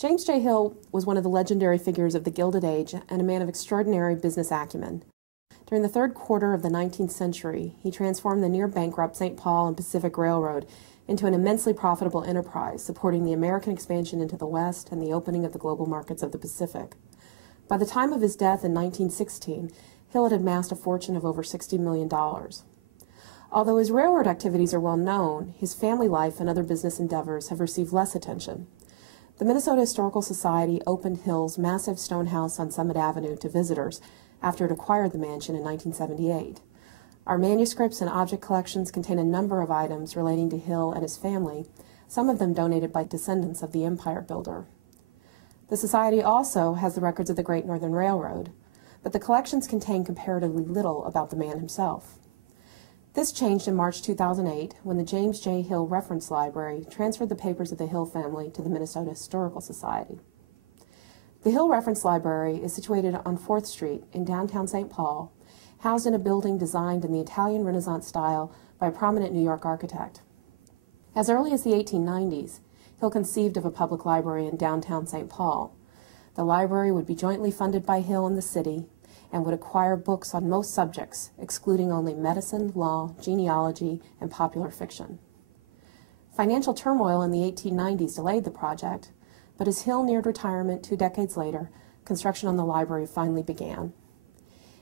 James J. Hill was one of the legendary figures of the Gilded Age and a man of extraordinary business acumen. During the third quarter of the 19th century, he transformed the near-bankrupt St. Paul and Pacific Railroad into an immensely profitable enterprise, supporting the American expansion into the West and the opening of the global markets of the Pacific. By the time of his death in 1916, Hill had amassed a fortune of over $60 million. Although his railroad activities are well known, his family life and other business endeavors have received less attention. The Minnesota Historical Society opened Hill's massive stone house on Summit Avenue to visitors after it acquired the mansion in 1978. Our manuscripts and object collections contain a number of items relating to Hill and his family, some of them donated by descendants of the empire builder. The Society also has the records of the Great Northern Railroad, but the collections contain comparatively little about the man himself. This changed in March 2008 when the James J. Hill Reference Library transferred the papers of the Hill family to the Minnesota Historical Society. The Hill Reference Library is situated on 4th Street in downtown St. Paul, housed in a building designed in the Italian Renaissance style by a prominent New York architect. As early as the 1890s, Hill conceived of a public library in downtown St. Paul. The library would be jointly funded by Hill and the city and would acquire books on most subjects, excluding only medicine, law, genealogy, and popular fiction. Financial turmoil in the 1890s delayed the project, but as Hill neared retirement 2 decades later, construction on the library finally began.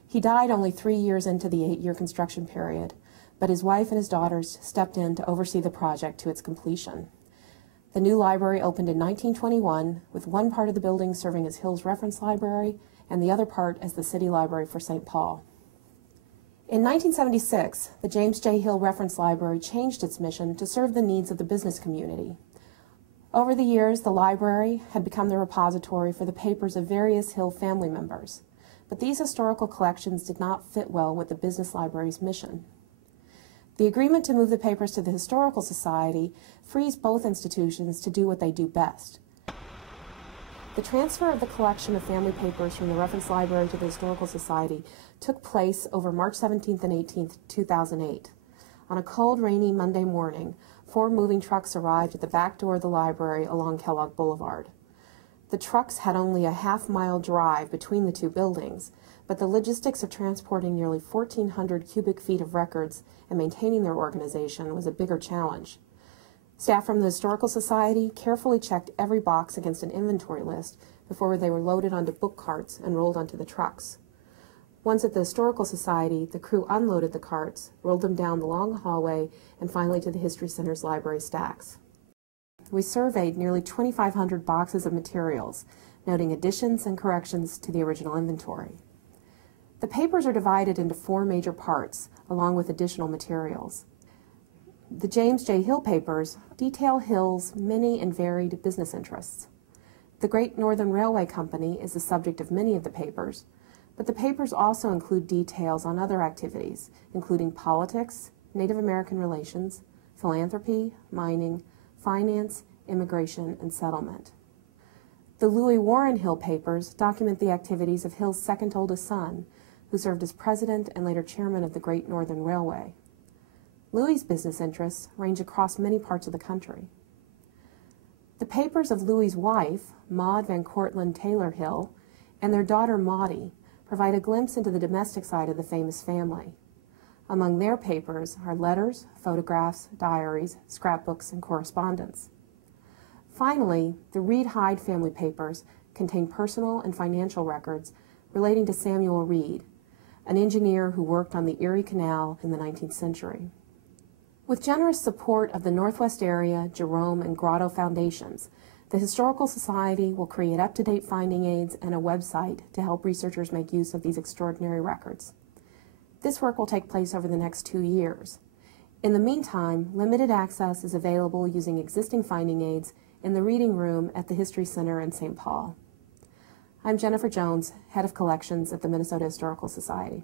He died only 3 years into the 8-year construction period, but his wife and his daughters stepped in to oversee the project to its completion. The new library opened in 1921, with one part of the building serving as Hill's Reference Library and the other part as the City Library for St. Paul. In 1976, the James J. Hill Reference Library changed its mission to serve the needs of the business community. Over the years, the library had become the repository for the papers of various Hill family members, but these historical collections did not fit well with the business library's mission. The agreement to move the papers to the Historical Society frees both institutions to do what they do best. The transfer of the collection of family papers from the Reference Library to the Historical Society took place over March 17th and 18th, 2008. On a cold, rainy Monday morning, 4 moving trucks arrived at the back door of the library along Kellogg Boulevard. The trucks had only a half-mile drive between the 2 buildings, but the logistics of transporting nearly 1,400 cubic feet of records and maintaining their organization was a bigger challenge. Staff from the Historical Society carefully checked every box against an inventory list before they were loaded onto book carts and rolled onto the trucks. Once at the Historical Society, the crew unloaded the carts, rolled them down the long hallway, and finally to the History Center's library stacks. We surveyed nearly 2,500 boxes of materials, noting additions and corrections to the original inventory. The papers are divided into 4 major parts, along with additional materials. The James J. Hill papers detail Hill's many and varied business interests. The Great Northern Railway Company is the subject of many of the papers, but the papers also include details on other activities, including politics, Native American relations, philanthropy, mining, finance, immigration, and settlement. The Louis Warren Hill papers document the activities of Hill's second oldest son, who served as president and later chairman of the Great Northern Railway. Louis's business interests range across many parts of the country. The papers of Louis's wife, Maud Van Cortlandt Taylor Hill, and their daughter Maudie provide a glimpse into the domestic side of the famous family. Among their papers are letters, photographs, diaries, scrapbooks, and correspondence. Finally, the Reed Hyde family papers contain personal and financial records relating to Samuel Reed, an engineer who worked on the Erie Canal in the 19th century. With generous support of the Northwest Area, Jerome, and Grotto Foundations, the Historical Society will create up-to-date finding aids and a website to help researchers make use of these extraordinary records. This work will take place over the next 2 years. In the meantime, limited access is available using existing finding aids in the reading room at the History Center in St. Paul. I'm Jennifer Jones, Head of Collections at the Minnesota Historical Society.